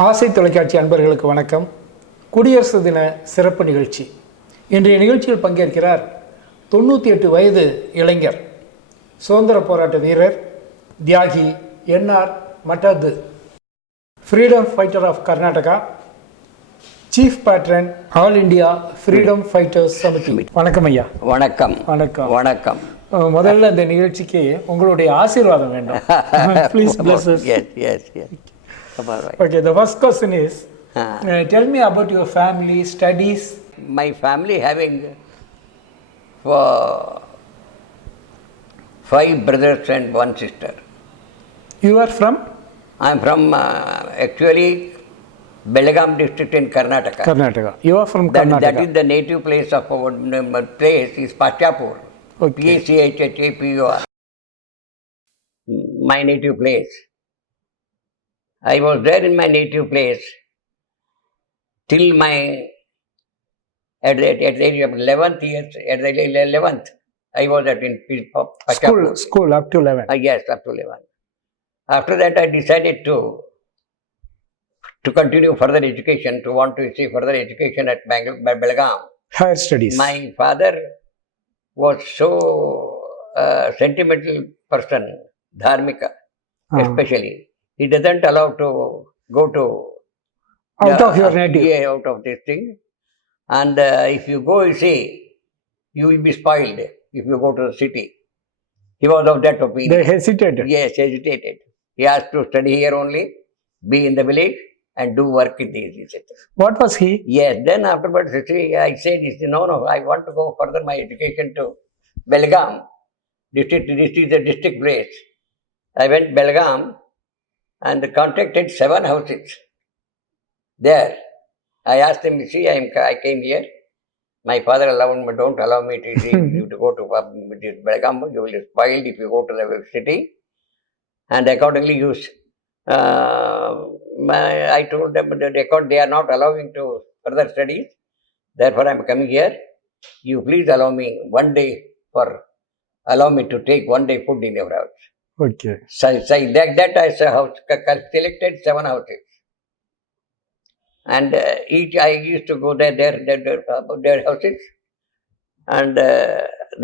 ஆசை தொலைக்காட்சி அன்பர்களுக்கு வணக்கம். குடியரசு தின சிறப்பு நிகழ்ச்சி. இன்றைய நிகழ்ச்சியில் பங்கேற்கிறார் 98 வயது இளைஞர், சுதந்திர போராட்ட வீரர், தியாகி NR Mattad, freedom fighter of Karnataka, chief patron, all India freedom fighters samiti. வணக்கம் ஐயா. வணக்கம். வணக்கம். வணக்கம். முதல்ல இந்த நிகழ்ச்சிக்கு உங்களுடைய ஆசீர்வாதம் வேண்டும். Please bless us. Yes. Okay, the first question is, tell me about your family, studies. My family having 5 brothers and 1 sister. You are from? I am from actually Belgaum district in Karnataka. Karnataka. You are from Karnataka. That is the native place of our place is Pachapur. Okay. Pachapur. My native place. I was there in my native place till my at the age of 11th years. At the 11th, I was at in Pachapur. School up to 11. Yes, up to 11. After that, I decided to continue further education, to want to see further education at Belgaum. Higher studies. My father was so sentimental person, dharmika, especially. He doesn't allow to go to out of your native. Yeah, out of this thing. And if you go, you see, you will be spoiled if you go to the city. He was of that opinion. They hesitated. Yes, hesitated. He has to study here only, be in the village, and do work in these. What was he? Yes, then afterwards, I said, no, I want to go further my education to Belgaum. This is the district place. I went Belgaum and contacted 7 houses there. I asked them, see, I came here. My father don't allow me to, you to go to Belgaum. You will be spoiled if you go to the city. And accordingly, I told them that they are not allowing to further studies. Therefore, I am coming here. You please allow me allow me to take 1 day food in your house. Okay. So that I selected 7 houses. And each I used to go their houses. And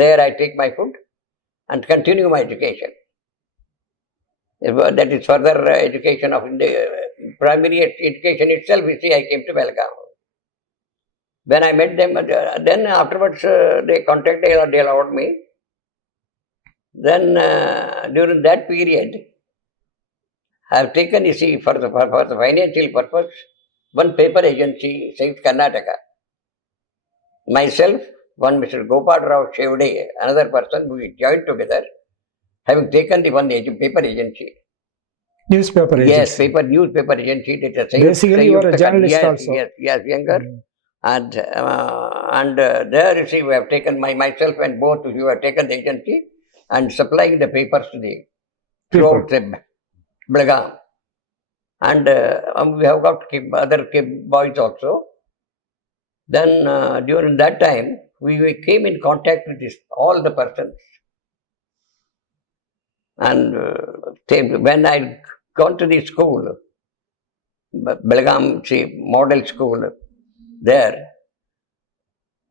there I take my food and continue my education. That is further education of the primary education itself. You see, I came to Belgaum. When I met them, then afterwards they contacted, they allowed me. Then during that period, I have taken, you see, for the financial purpose, one paper agency, South Karnataka. Myself, one Mr. Gopal Rao Shevde, another person, we joined together, having taken the one paper agency. Newspaper agency. Yes, newspaper agency. Basically, you are a journalist also. Yes, younger. And there, you see, we have taken myself and both of you have taken the agency and supplying the papers to the throughout the Belgaum. And we have got other boys also. Then during that time, we came in contact with all the persons. And when I gone to the school, Belgaum model school, there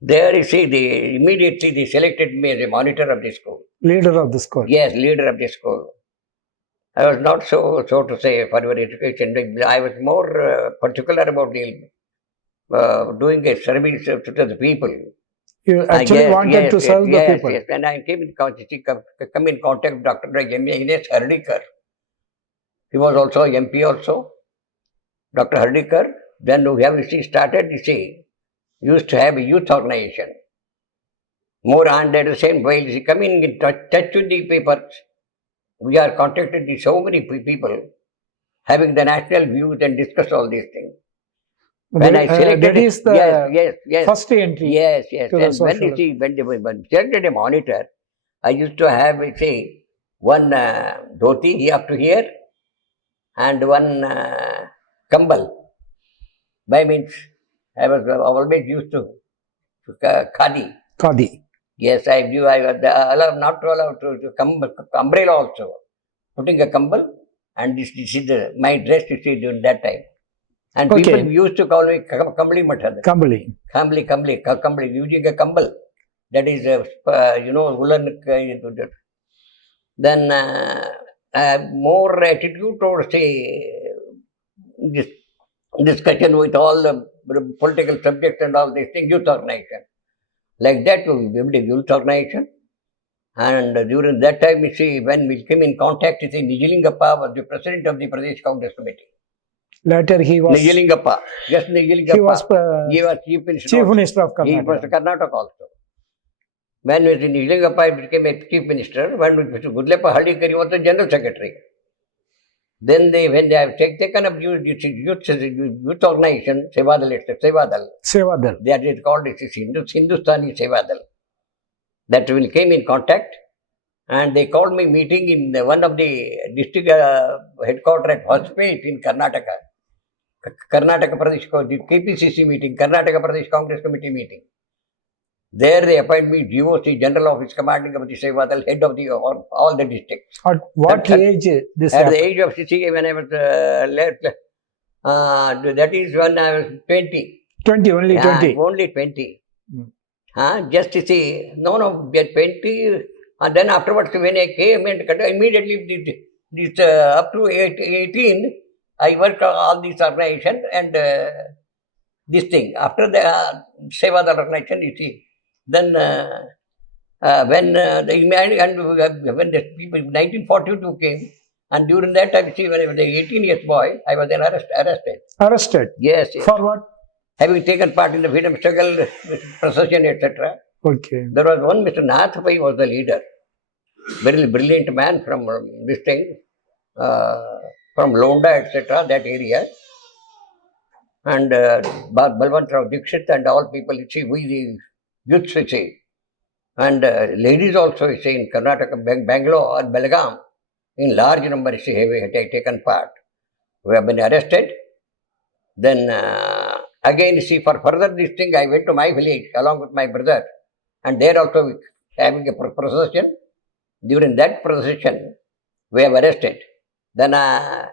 you see, immediately they selected me as a monitor of the school. Leader of the school. Yes, leader of the school. I was not so to say for your education. I was more particular about doing a service to the people. You actually wanted to serve the people. Yes, and I came in contact with Dr. Ines Hardikar. He was also a MP also. Dr. Hardikar. Then we have started, used to have a youth organization. More and at the same while coming in touch with the papers, we are contacted with so many people having the national views and discuss all these things. When I selected that is the yes. first entry. Yes. To And when selected a monitor, I used to have, one dhoti up to here and one kambal. By means, I was always used to khadi. Yes, I was not to allow to umbrella also. Putting a kambal, and this is my dress, you see, during that time. And Okay. people used to call me Kambali Mathad. Kambali. Kambali, using a kambal. That is, woolen. Then I have more attitude towards this discussion with all the political subjects and all these things, youth organization. Like that, we built a youth organization. And during that time, you see, when we came in contact, you see, Nijilingappa was the president of the Pradesh Congress Committee. Later he was. Nijilingappa. Just Nijilingappa. He was Chief Minister. Chief Minister of He was Karnataka. Karnataka also. When Nijilingappa became a Chief Minister, when Mr. Gudleppa Haldikar was the General Secretary. Then when they have taken up youth organization, Sevadal, that is called Hindustani Sevadal. That will came in contact, and they called me meeting in one of the district headquarters at Hospet in Karnataka. Karnataka Pradesh, the KPCC meeting, Karnataka Pradesh Congress Committee meeting. There they appoint me GOC, General Office Commanding of the Sevadal, head of the all the districts. At what age this At happened? the age of 60, when I was that is when I was 20. 20, only 20. Only 20. Just to see, no, 20. And then afterwards, when I came and immediately this up to 18, I worked on all these organizations and this thing. After the Sevadal organization, you see, then when the people 1942 came, and during that time, see, when I was an 18 years boy, I was arrested. Arrested? Yes. For what? Having taken part in the freedom struggle, procession, etc. Okay. There was one Mr. Nathpai was the leader. Very brilliant man from this thing, from Londa, etc., that area. And Balwantrao Dixit and all people, you see, we the youths, you see. And ladies also, you see, in Karnataka, Bangalore and Belgaum, in large number, you see, have taken part. We have been arrested. Then again, you see, for further this thing, I went to my village along with my brother. And there also having a procession. During that procession, we have arrested. Then there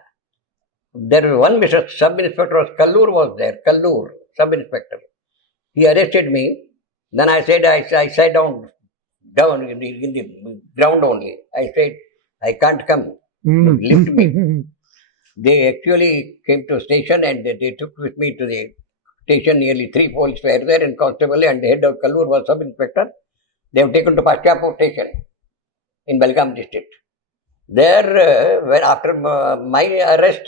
was one Mr. Sub-Inspector was there, Kallur, Sub-Inspector. He arrested me. Then I said, I sat down in the ground only. I said, I can't come. Lift me. They actually came to station and they took with me to the station. Nearly 3 police were there and constable, and the head of Kallur was sub-inspector. They have taken to Paschapur station in Belgaum district. There, when after my arrest,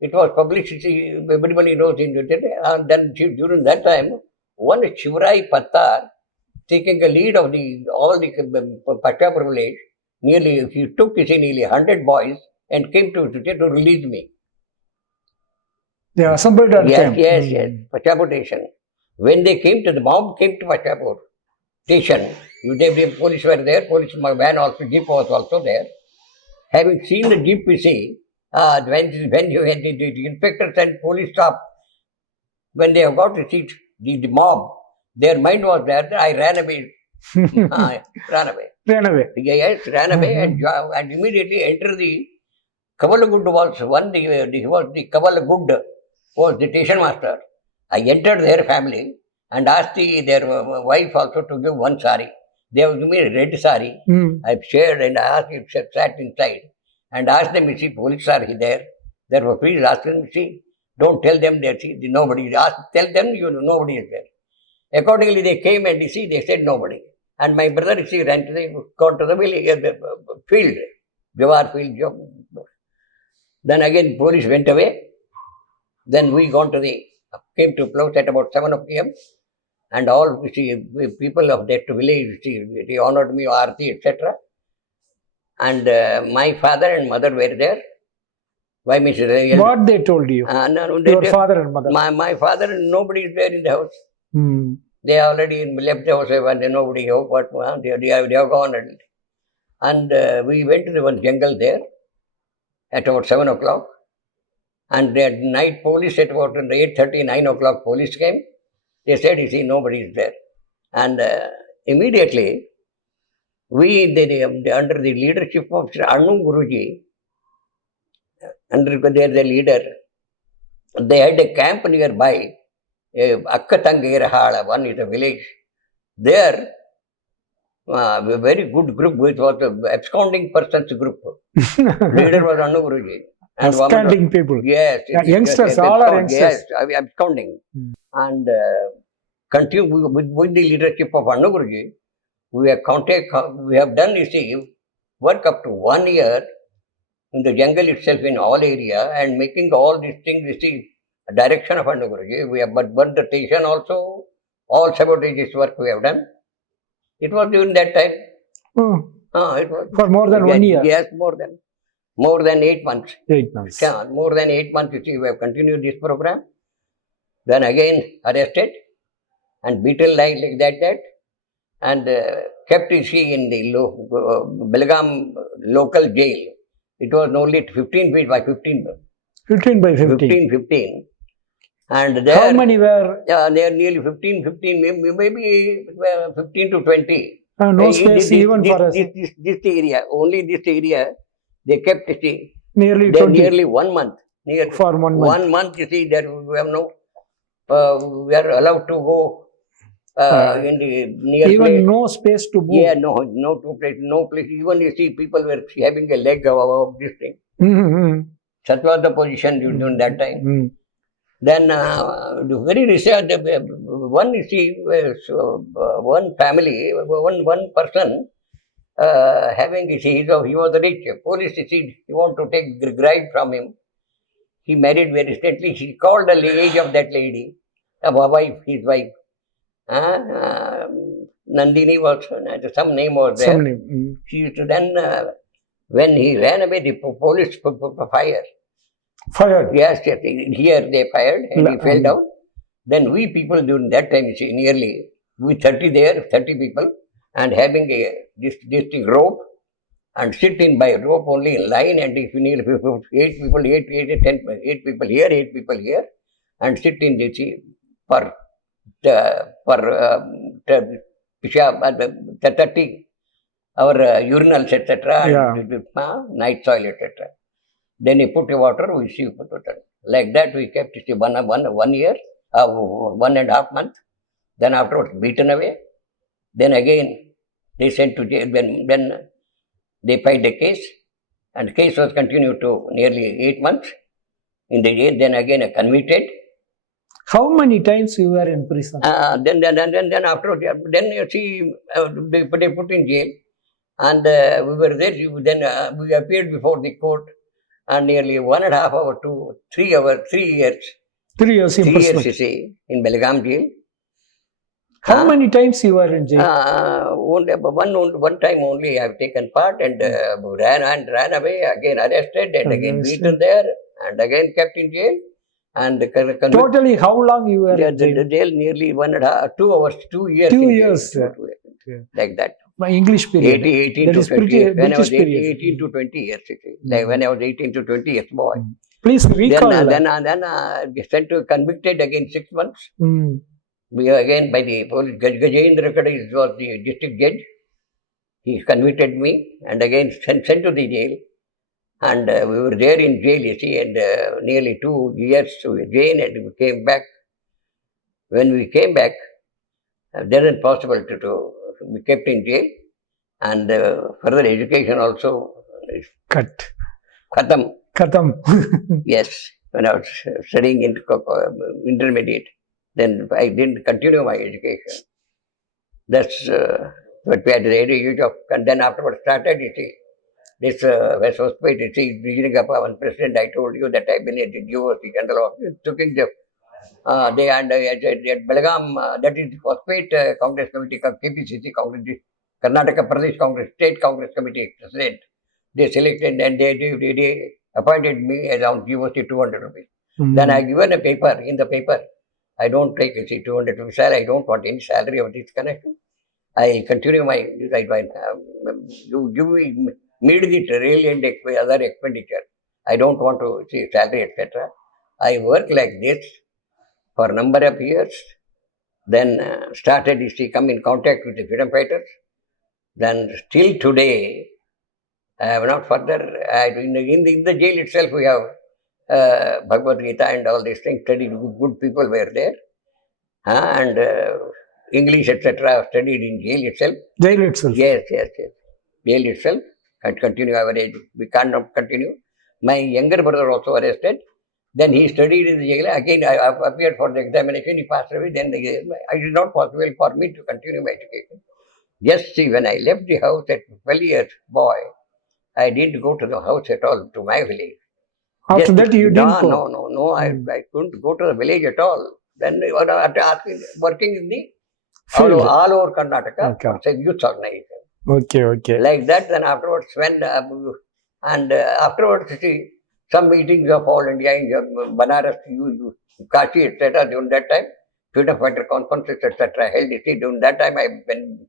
it was published. Everybody knows in and then during that time, one Shivarai Pattar, taking a lead of all the Paschapur village, he took nearly 100 boys and came to release me. They assembled at them. Yes. Paschapur station. When they came to the mob, came to Paschapur station, the police were there. Police van also, jeep was also there. Having seen the jeep, you see, when you had the inspectors and police staff, when they have got to see the mob, their mind was there. I ran away. Ran away. Yes, ran away and immediately entered the Kavalagud was one. He was the Kavalagud was the station master. I entered their family and asked their wife also to give one sari. They have given me a red sari. I've shared and I asked him, sat inside and asked them, you see, police are there. Therefore, please ask them, see, don't tell them that nobody is. Tell them nobody is there. Accordingly, they came and you see, they said nobody. And my brother, you see, ran gone to the village, field, Jawar field. Then again, police went away. Then we came to close at about 7 p.m. And all people of that village, they honored me, Aarti, etc. And my father and mother were there. Why, Mr. What they told you? Your father and mother? My father and nobody is there in the house. They already left the house and nobody hope what they have gone. And we went to the one jungle there at about 7 o'clock. And at night police at about 8:30, 9 o'clock police came. They said, you see, nobody is there. And immediately, under the leadership of Sri Annu Guruji, under the leader, They had a camp nearby, Akkatangirahala, one is a village. There, a very good group, which was the absconding persons group. Leader was Annu Guruji. And Absconding people. Yes. Youngsters, all are youngsters. Yes, absconding. And continue with the leadership of Annu Guruji. We have done, you see, work up to 1 year in the jungle itself, in all area, and making all these things, you see, direction of Annu Guruji. We have burnt the station also, all sabotages work we have done. It was during that time. It was for more than 1 year. Yes, more than 8 months. 8 months. Yeah, more than 8 months, you see, we have continued this program. Then again arrested and beaten like that, and kept, you see, in the Belgaum local jail. It was only 15 feet by 15. 15 by 15. 15. And there, how many were? There nearly 15, maybe 15 to 20. No space even for us. This area, only this area, they kept, you see, nearly 20. Nearly 1 month. For 1 month. 1 month, you see, that we have no, we are allowed to go in the near even place. No space to move. Yeah, no place. Even, you see, people were having a leg of this thing. Such was the position during that time. Then, very research, one, you see, one family, one person, having, you see, he was rich. Police, you see, he want to take bribe from him. He married very recently. He called the age of that lady, his wife. Nandini was, some name was there. Some name. She used to then, when he ran away, the police fired. Yes, here they fired and he fell down. Then we people during that time, you see, nearly, we 30 people, and having this thing rope, and sit in by rope only in line, and if you need 8 people, 8 people here, 8 people here, and sit in this for 30 our urinals, etc., night soil, etc. Then you put the water, we see put water. Like that we kept it 1 year, 1.5 months. Then afterwards beaten away. Then again they sent to jail. Then they filed a case, and the case was continued to nearly 8 months in the jail. Then again convicted. How many times you were in prison? Then afterwards, then you see, they put in jail, and we were there. Then we appeared before the court, and nearly 1.5 hour to 3 hours, 3 years. 3 years in 3 prison. years, you see, in Belgaum jail. How many times you were in jail? One time only I have taken part, and ran away, again arrested, and again beaten there, and again kept in jail. And totally, how long you were in jail? The jail nearly 1.5, 2 hours, 2 years. 2 years. Like that. My English period. 18 to 20 years. When I was 18 to 20 years. Like when I was 18 to 20 years boy. Please recall. Then sent to convicted again 6 months. We are again by the police. Gajendra Kadai was the district judge. He convicted me and again sent to the jail. And we were there in jail, you see, and nearly 2 years to jail, and we came back. When we came back, it wasn't possible to be kept in jail, and further education also Khatam. Yes, when I was studying in intermediate, then I didn't continue my education. That's what we had the age of, and then afterwards started, you see. This West Hospital, you see, beginning of our president, I told you that I've been at the university general office, taking the they and at Belgaum, that is Hospital Congress Committee, KPCC Congress, Karnataka Pradesh Congress, State Congress Committee president. They selected and they appointed me as on university 200 rupees. Then I given a paper. In the paper, I don't take 200 rupees salary. I don't want any salary of this connection. I continue my you give me immediate rail and other expenditure. I don't want to see salary, etc. I work like this for a number of years. Then started to come in contact with the freedom fighters. Then still today, I have not further. In the jail itself, we have Bhagavad Gita and all these things, studied, good people were there. And English, etc., studied in jail itself. Jail itself. Yes. Jail itself. And continue our age. We cannot continue. My younger brother also arrested. Then he studied in the jail. Again, I appeared for the examination. He passed away. Then it is not possible for me to continue my education. Just see, when I left the house at 12 years boy, I didn't go to the house at all, to my village. After that, you didn't go? No. I couldn't go to the village at all. Then after asking, working in the all over Karnataka, it's a youth organization. Okay. Like that, then afterwards, when afterwards, see, some meetings of all India in Banaras, Kashi, etc. During that time, freedom fighter conferences, etc. held. See, during that time, I been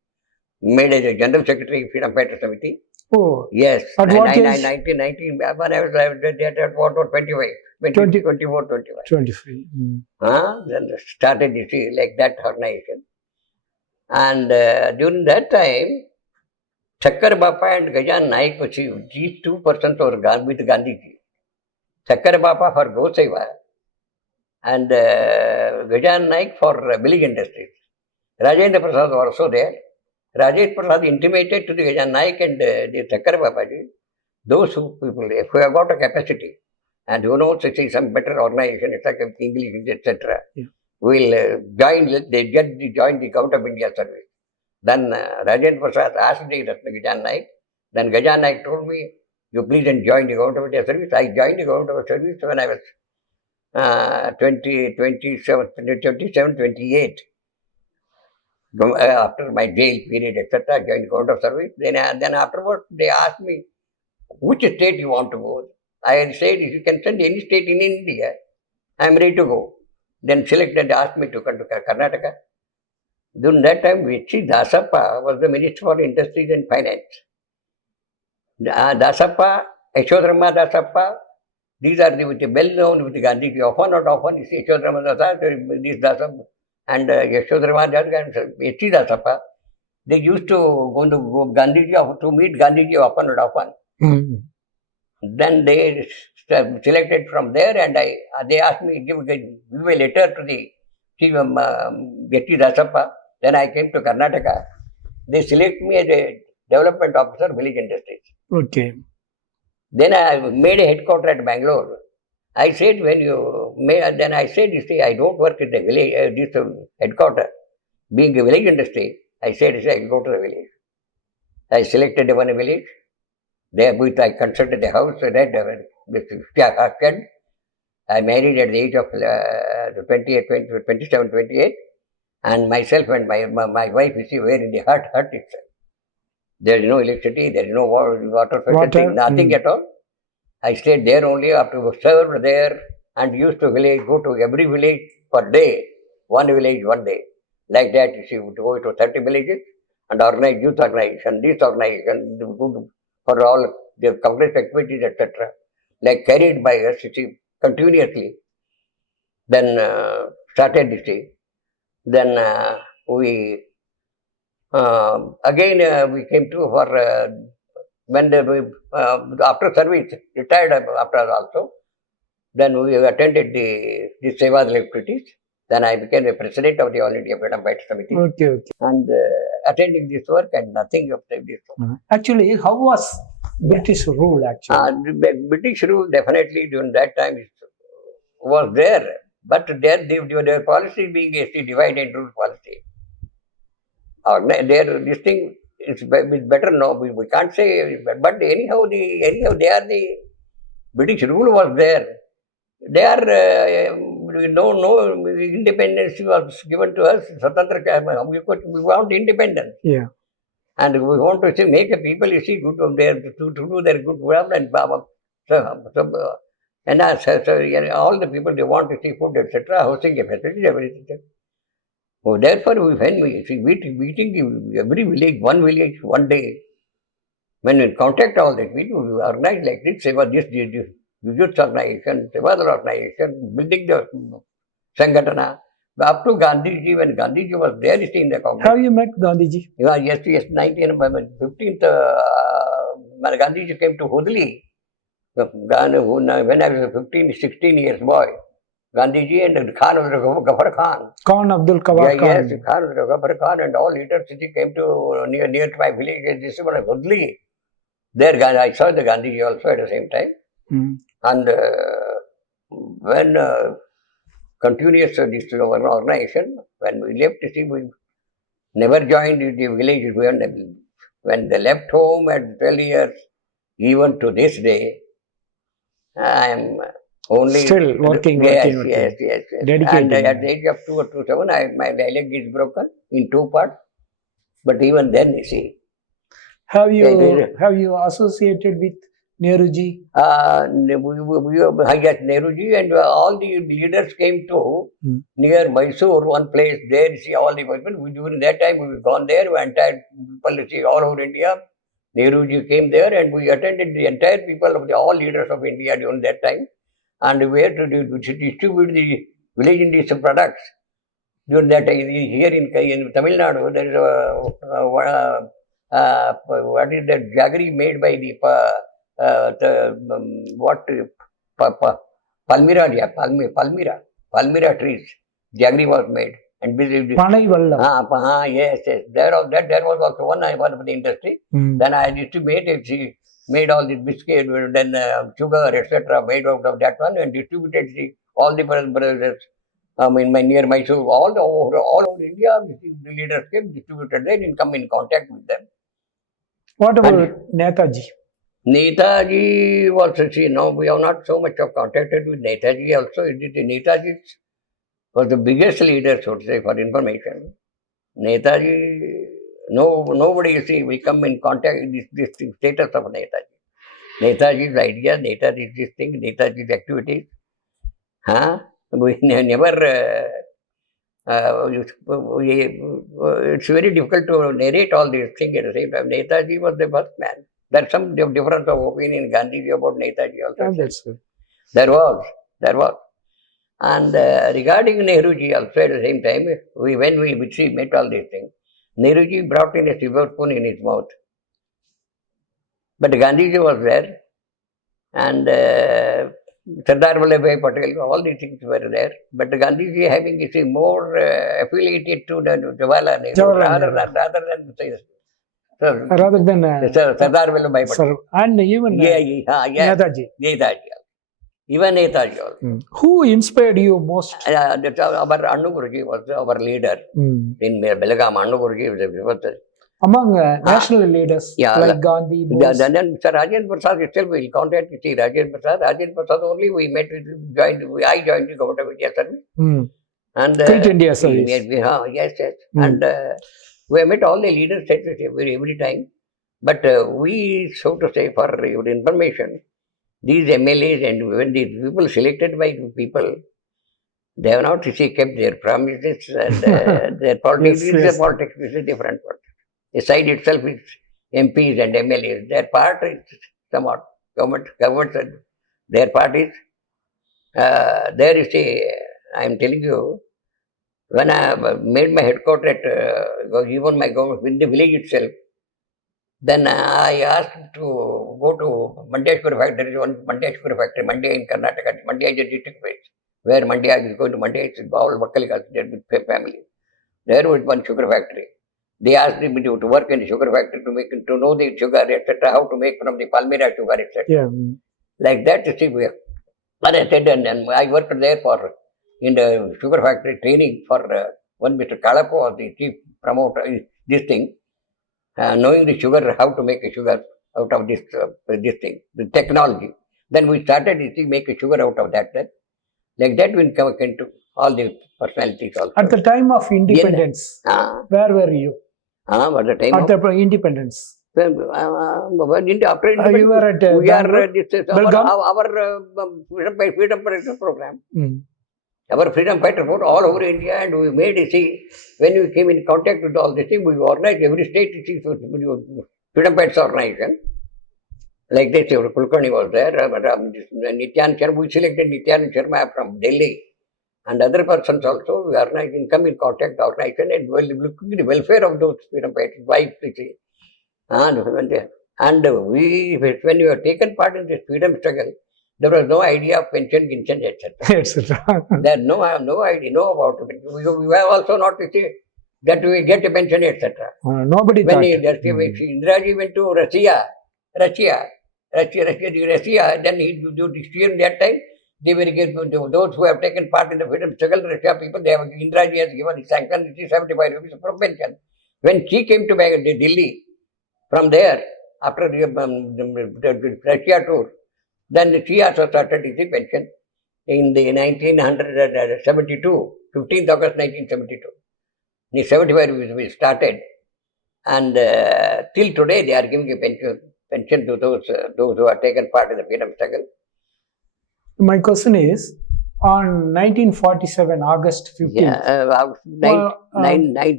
made as a general secretary of Freedom Fighter Committee. Oh. Yes. At what age? 1990, when I was at what, 24, 25. Then started, you see, like that organization. And during that time, Chakkar Bapa and Gajan Naik, these two persons were with Gandhiji. Chakkar Bapa for Go Seva and Gajan Naik for village industries. Rajendra Prasad was also there. Rajendra Prasad intimated to the Gajan Naik and the Chakkar Bapaji, those people, if we have got a capacity and who knows, some better organization, it's like English, etc., will join the Government of India service. Then Rajendra Prasad asked the Gajan Naik. Then Gajan Naik told me, you please join the Government of India service. I joined the Government of India service when I was 28. After my jail period, etc., joined the Government of Service. Then afterwards, they asked me, which state you want to go? I said, if you can send any state in India, I am ready to go. Then selected, asked me to come to Karnataka. During that time, H.C. Dasappa was the Minister for Industries and Finance. Dasappa, Yashodarama Dasappa, these are the well known with Gandhiji. Often, not often, you see Yashodarama Dasappa, this Dasappa, and Yashodarama Dasappa and H.C. Dasappa, they used to go to Gandhiji to meet Gandhiji often and often. Then they selected from there, and they asked me give a letter to the H.C. Dasappa. Then I came to Karnataka. They select me as a development officer, village industries. Okay. Then I made a headquarter at Bangalore. I said, then I said, you see, I don't work at the village, this headquarter. Being a village industry, I said, I'll go to the village. I selected one village. There, I consulted the house, I married at the age of 27, 28. And myself and my wife, you see, were in the hut itself. There is no electricity, there is no water facility, nothing at all. I stayed there only, after served there, and used to go to every village per day, one village, one day. Like that, you see, would go to 30 villages and organize youth organization, this organization, for all the Congress activities, etc. Like carried by us, you see, continuously. Then started, you see. Then we came to for when after service, retired after also. Then we attended the Seva activities. Then I became the president of the All India Freedom Fighter Committee. Okay. And attending this work and nothing of this work. Actually, how was British rule actually? British rule definitely during that time was there. But their policy being a divide and rule policy. This thing is better now. We can't say, but anyhow, they are the British rule was there. They are no independence was given to us. We want independence. Yeah. And we want to make a people, you see, good there to do their good job and all the people, they want to see food, etc., housing facilities, everything. So therefore, when we see meeting every village, one day, when we contact all that, we organize like this, this youth organization, Seva organization, building the Sangatana. Up to Gandhiji, when Gandhiji was there, you see, in the Congress. Have you met Gandhiji? Yes, 15th, when Gandhiji came to Hudli. When I was a 15, 16 years boy, Gandhiji and Khan was Ghaffar Khan. Khan Abdul Kawar Khan. Yes, Khan was Ghaffar Khan and all leaders came to near to my village. This is what I Hudli. There, I saw the Gandhiji also at the same time. And when continuous this organization, when we left, we never joined the village. When they left home at 12 years, even to this day, I am only still working. Yes. Dedicated. And at the age of 2 or 2.7, my leg is broken in 2 parts. But even then, you see. Have you associated with Nehruji? Yes, Nehruji and all the leaders came to near Mysore, one place there. You see all the people. During that time, we gone there. We entire people, you see, all over India. Nehruji came there, and we attended the entire people of all leaders of India during that time. And we had to distribute the village industry products. During that time, here in Tamil Nadu, there is what is that jaggery made by the Palmyra trees. Jaggery was made. And yes. There was also one of the industry. Then I used to made all the biscuit, then sugar, etc. made out of that one and distributed all the brothers. Near Mysore, all over India, the leaders came, distributed there and come in contact with them. What about Netaji? Netaji was, we have not so much of contacted with Netaji also. Netaji was the biggest leader, so to say, for information. Netaji, nobody, we come in contact with this status of Netaji. Netaji's idea, Netaji's this thing, Netaji's activities. We never, it's very difficult to narrate all these things at the same time. Netaji was the first man. There's some difference of opinion in Gandhiji about Netaji also. That's good. There was. And regarding Nehruji also at the same time, when we met all these things, Nehruji brought in a silver spoon in his mouth. But Gandhiji was there, and Sardar Vallabhbhai Patel, all these things were there. But Gandhiji having more affiliated to Jawaharlal Nehru rather than Sardar Vallabhbhai Patel. And even Netaji. Even Netaji also. Who inspired you most? Our Annu Guruji was our leader in Belgaum. Annu Guruji was among national leaders like Gandhi, Bose. Then Mr. Rajendra Prasad itself will contact Rajendra Prasad only we met with, I joined the government of India service. And Quit India service. Yes. And we met all the leaders every time. But we, so to say, for your information, these MLAs and when these people selected by the people, they have not kept their promises and their politics. Politics is a different one. The side itself is MPs and MLAs. Their part is somewhat government their part is there is I am telling you, when I made my headquarters at even my government in the village itself, then I asked to go to Mandya Sugar Factory. There is one Mandya Sugar Factory, Mandya in Karnataka. Mandya is a district place where Mandya is going to Mandya. It's all Vakkalikas there with family. There was one sugar factory. They asked me to work in the sugar factory to know the sugar, etc., how to make from the Palmyra sugar, etc. Yeah. Like that, you see, but I said, and I worked there in the sugar factory training for one Mr. Kalappo was the chief promoter, this thing, knowing the sugar, how to make a sugar out of this thing, the technology. Then we started to make a sugar out of that. Like that, we come into all the personalities also. At the time of independence, where were you? At the time of the independence. After independence, you were at we are our freedom fighter program. Our freedom fighter program all over India, and we made when we came in contact with all this thing, we organized every state freedom fighters organization. Like this, Kulkarni was there, Nityan Sharma, we selected Nityan Sharma from Delhi. And other persons also, we organize, come in contact organization and looking at the welfare of those freedom fighters, wives, And when you have taken part in this freedom struggle, there was no idea of pension, etc. etc. There no, I have no idea, no about it. We have also not to say that we get a pension, etc. Nobody When thought. Indiraji went to Russia, then he do decision that time. They were given to those who have taken part in the freedom struggle, Russia people, they have Indiraji has given his sanction, 75 rupees for pension. When she came to Delhi, from there, after the Russia tour, then she also started his pension in the 1972, 15th August 1972. In 75 we started, and till today they are giving a pension to those who have taken part in the freedom struggle. My question is, on 1947 August 15th,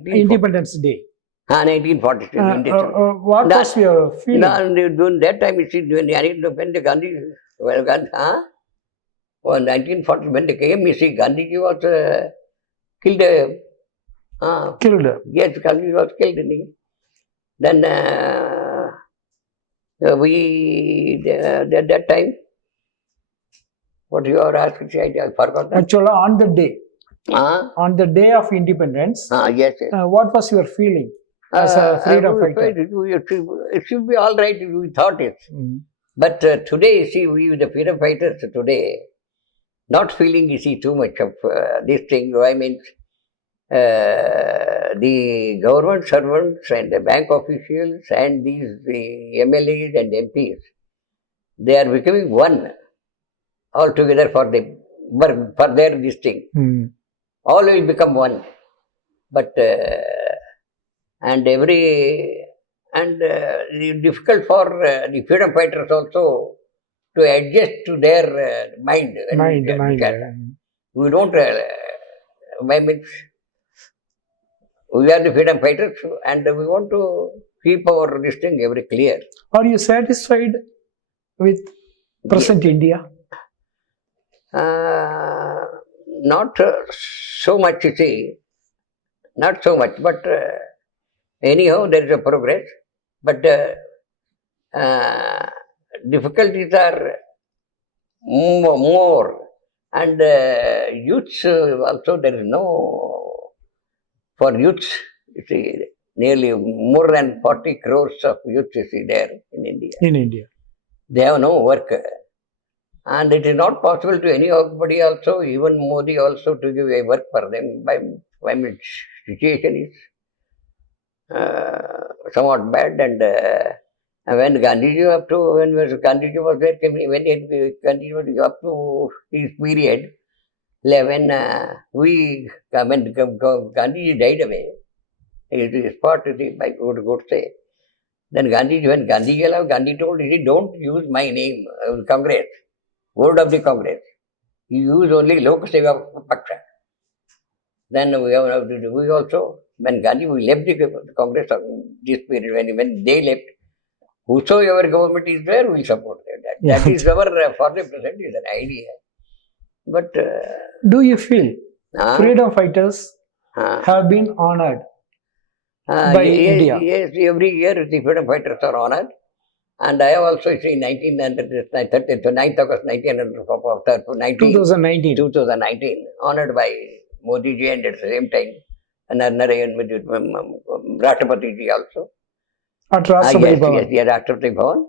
Independence Day. 1947. What was your feeling? During that time, you see, when the Gandhi, 1940, when they came, you see, Gandhiji was killed. Killed. Yes, Gandhi was killed. Then at that time, what you are asking, I forgot that. Actually, on the day of independence, yes. what was your feeling as a freedom fighter? It should be all right, we thought it. But today, you see, we, the freedom fighters today, not feeling, you see, too much of this thing. I mean, the government servants and the bank officials and the MLAs and MPs, they are becoming one altogether for their this thing. All will become one. But difficult for the freedom fighters also to adjust to their mind. We don't. We are the freedom fighters, and we want to keep our this thing very clear. Are you satisfied with present India? Not so much, you see. Not so much, but anyhow, there is a progress. But difficulties are more. And youths also, there is no. For youths, you see, nearly more than 40 crores of youths, you see, there in India. They have no work. And it is not possible to anybody also, even Modi also, to give a work for them. By which situation is somewhat bad. And when Gandhiji was there, when Gandhiji was up to his period, when Gandhiji died away, it is part of the, by good say. Then when Gandhi told, he don't use my name, Congress, word of the Congress. You use only Lok Seva Paksha. Then we also, when Gandhi, we left the Congress of this period, when they left, whosoever government is there, we will support them. That is our, for the present, is an idea. But do you feel freedom fighters have been honored by India? Yes, every year the freedom fighters are honored. And I have also seen 9th August 2019, honored by Modi ji, and at the same time, Rashtrapati ji also. At Rashtrapati Bhavan. Yes, Rashtrapati Bhavan.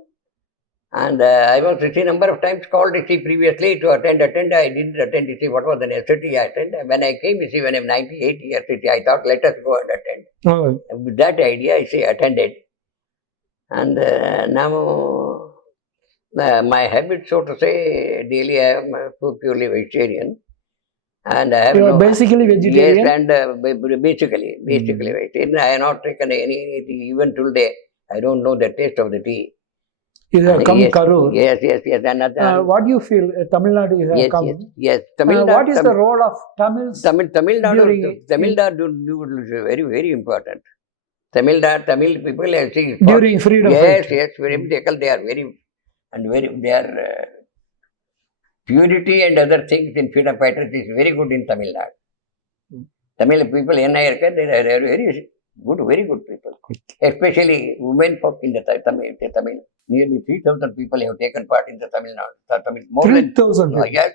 And I was a number of times called previously to attend. I didn't attend. What was the necessity I attend? When I came, when I'm 98 years, I thought, let us go and attend. With that idea, I attended. And now, my habit, so to say, daily I am purely vegetarian. And I have you are basically vegetarian? Yes, and basically vegetarian. I have not taken any tea even till day. I don't know the taste of the tea. You have come Karur. Yes. What do you feel? Tamil Nadu you have come. Yes. What is the role of Tamils? Tamil Nadu is very, very important. Tamil people, see, during freedom fight. Yes, very, they are very, they are purity and other things in freedom fighters is very good in Tamil Nadu. Tamil people, they are very Good, very good people. Especially women folk in the Tamil. Nearly 3,000 people have taken part in the Tamil Nadu. Tamil, more 3,000 than, people. yes,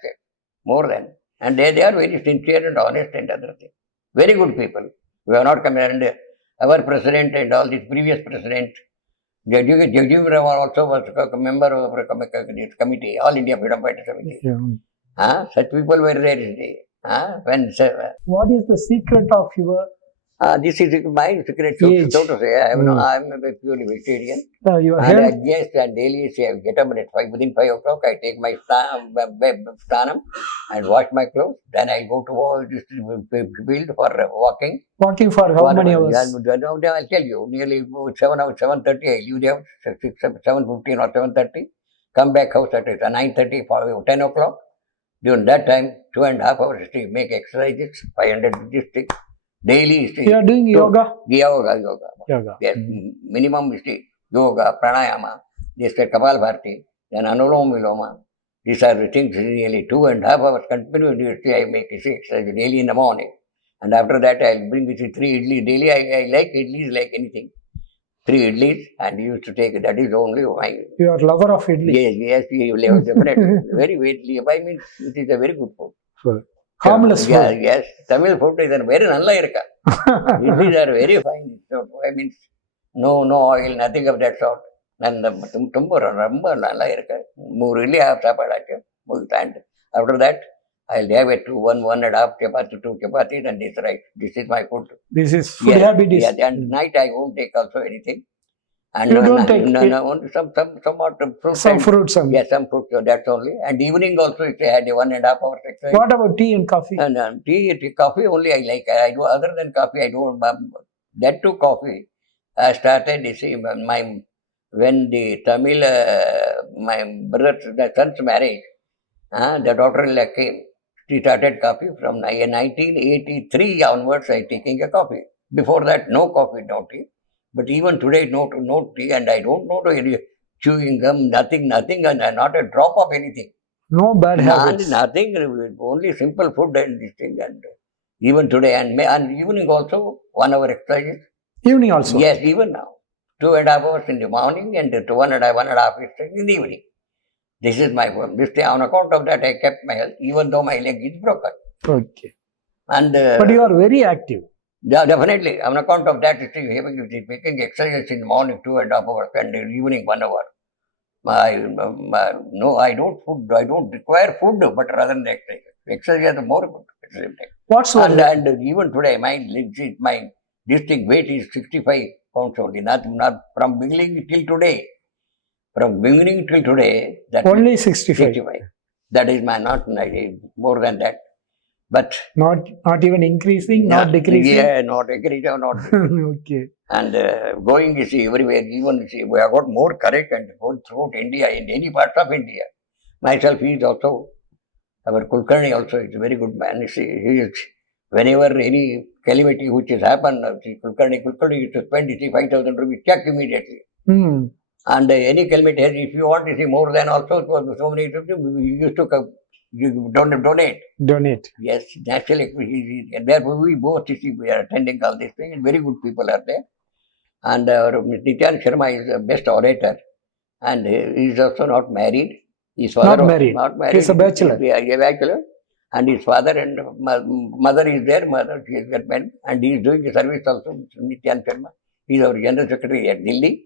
more than. And they are very sincere and honest and other things. Very good people. We have not come here, and our president and all these previous president, Jajiv Rao also was a member of this committee, All India Freedom Fighters Committee. Yeah. Such people were there. What is the secret of your this is my secret, age? so to say. I am a purely vegetarian. Your And health? yes, and daily I get up at 5, within 5 o'clock, I take my stanam and wash my clothes. Then I go to all this field for walking. Walking for how many hours? I'll tell you, nearly 7 hours, 7:30, I leave there, 7:15 or 7:30, come back house at 9:30, 10 o'clock. During that time, 2.5 hours, make exercises, 500 sticks. Daily, you are doing yoga? Yoga. Yes, minimum yoga, pranayama, this Kapalbharti, then Anuloma Viloma. These are the things really 2.5 hours continuously I make exercise daily in the morning. And after that I'll bring with 3 idlis. Daily I like idlis like anything. 3 idlis and used to take, that is only my... You are lover of idli? Yes, definitely. Very weighty. I mean, it is a very good food. Food. Harmless food. Yes. Tamil food is very nalla irka. Idlis are very fine. So, I mean, no oil, nothing of that sort. And tumbo ramba nalla irka. More idli I have and after that, I'll have it to 1.5 chapati, 2 chapatis, and this rice. This is my food. This is food habit. Yes, and night I won't take also anything. And you don't take only some fruits. Some fruits. Yes, some fruits. So that's only. And evening also, if I had 1.5 hours exercise. What about tea and coffee? Tea, coffee only I like. I do other than coffee. I don't. That too coffee. I started. You see, when the Tamil my brother's son's marriage, the daughter-in-law came. She started coffee from 1983 onwards. I taking a coffee. Before that, no coffee, no tea. But even today, no tea, and I don't know any chewing gum, nothing, and not a drop of anything. No bad habits. Nothing, only simple food and this thing. And even today, and evening also, 1 hour exercise. Evening also? Yes, even now. 2.5 hours in the morning and 1.5 exercise in the evening. This is my work. This day, on account of that, I kept my health, even though my leg is broken. Okay. And but you are very active. Yeah, definitely. On account of that, making exercise in the morning 2.5 hours and in the evening 1 hour. No, I don't require food, but rather than exercise. Exercise is more good at the same time. What's and even today, my district weight is 65 pounds only. Not from beginning till today. From beginning till today, that only 65. That is my not more than that. But not even increasing, not decreasing. Yeah, not decreasing, not. Okay. And going, you see, everywhere. Even you see, we have got more courage and go throughout India, in any parts of India. Myself, he is also our Kulkarni. Also, is a very good man. You see, he is whenever any calamity which has happened, Kulkarni used to spend 5,000 rupees check immediately. And any calamity, if you want to see more than also so many, you used to. You donate. Yes, naturally. And therefore, we both we are attending all these things, and very good people are there. And Nityan Sharma is the best orator, and he is also not married. His father not married. He's a bachelor. A bachelor. And his father and mother is there. She is that man, and he is doing the service also. Nityan Sharma. He is our general secretary at Delhi,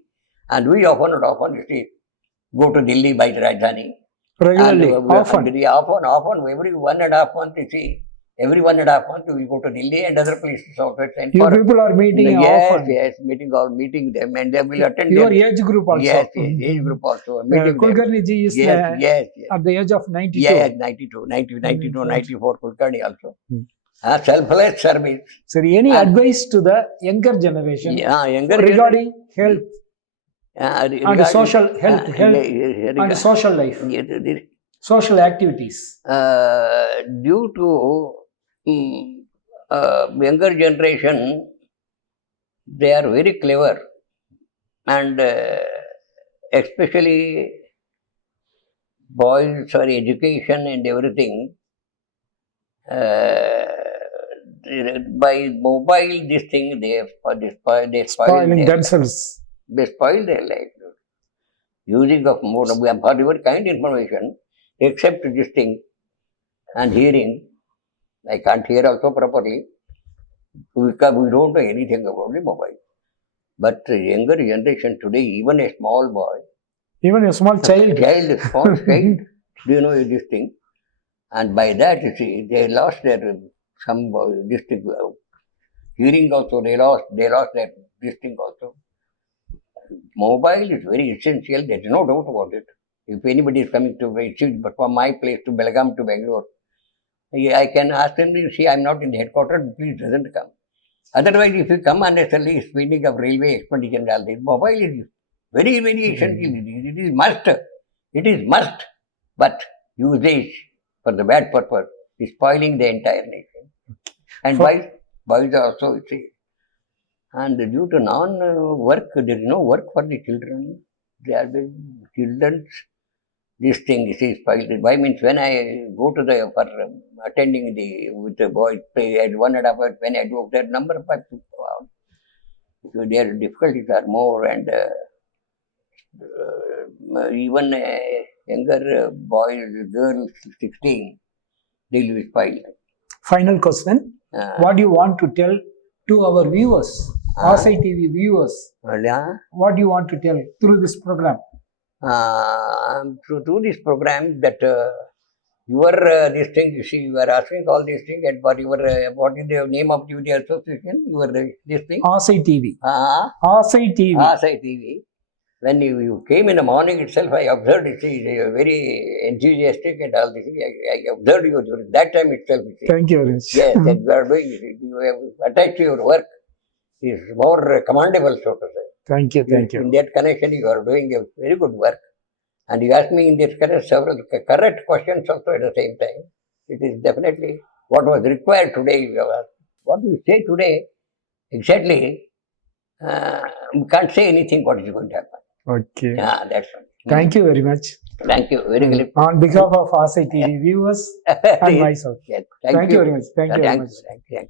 and we often go to Delhi by the Rajdhani. Regularly, often. Every 1.5 months, you see, every 1.5 months we go to Delhi and other places also. You people are meeting often. Yes, meeting them, and they will attend. Your age group also. Yes, age group also. Kulkarni ji is yes. At the age of 92. Yes, 92, 94, Kulkarni also. Selfless service. Sir, any advice to the younger generation regarding health? And social health and social life, social activities. Due to younger generation, they are very clever, and especially boys for education and everything. by mobile, this thing, they spoil Spoiling their, themselves. they spoil their life. Using of more, for your kind information, except this thing and hearing, I can't hear also properly, because we don't know anything about the mobile. But younger generation today, even a small boy, Even a small child. small child, do you know this thing? And by that, you see, they lost their some this thing, hearing also. They lost their this thing also. Mobile is very essential. There is no doubt about it. If anybody is coming to but from my place to Belgaum to Bangalore, I can ask them, see, I'm not in the headquarters, please doesn't come. Otherwise, if you come unnecessarily, speaking of railway expenditure and all this, mobile is very, very essential. It is must. It is must. But usage for the bad purpose is spoiling the entire nation. And boys also, you see. And due to non-work, there is no work for the children. They are the children's, this thing is spoiled. Why means when I go to the, for attending with the boys, play at 1.5 hours, when I do that number of people, so their difficulties are more, and even younger boys, girls, 16, they will be spoiled. Final question. What do you want to tell to our viewers, AASAI TV viewers? What do you want to tell through this program? Through this program, that your this thing, you see, you are asking all these things, and for your what is the name of the association? Your this thing? AASAI TV. AASAI TV. AASAI TV. When you came in the morning itself, I observed, you see, you are very enthusiastic and all this. I observed you during that time itself. You see. Thank you very much. Yes, that you are doing, you have attached to your work is more commendable, so to say. Thank you. In that connection, you are doing a very good work. And you asked me in this correct, several correct questions also at the same time. It is definitely what was required today. You have asked. What we say today, exactly, we can't say anything what is going to happen. Okay. Yeah, that's right. Thank you very much. Thank you. Very good. On behalf of AASAI TV viewers and myself. Yes, Thank you very much. Thank you very much. Thank you.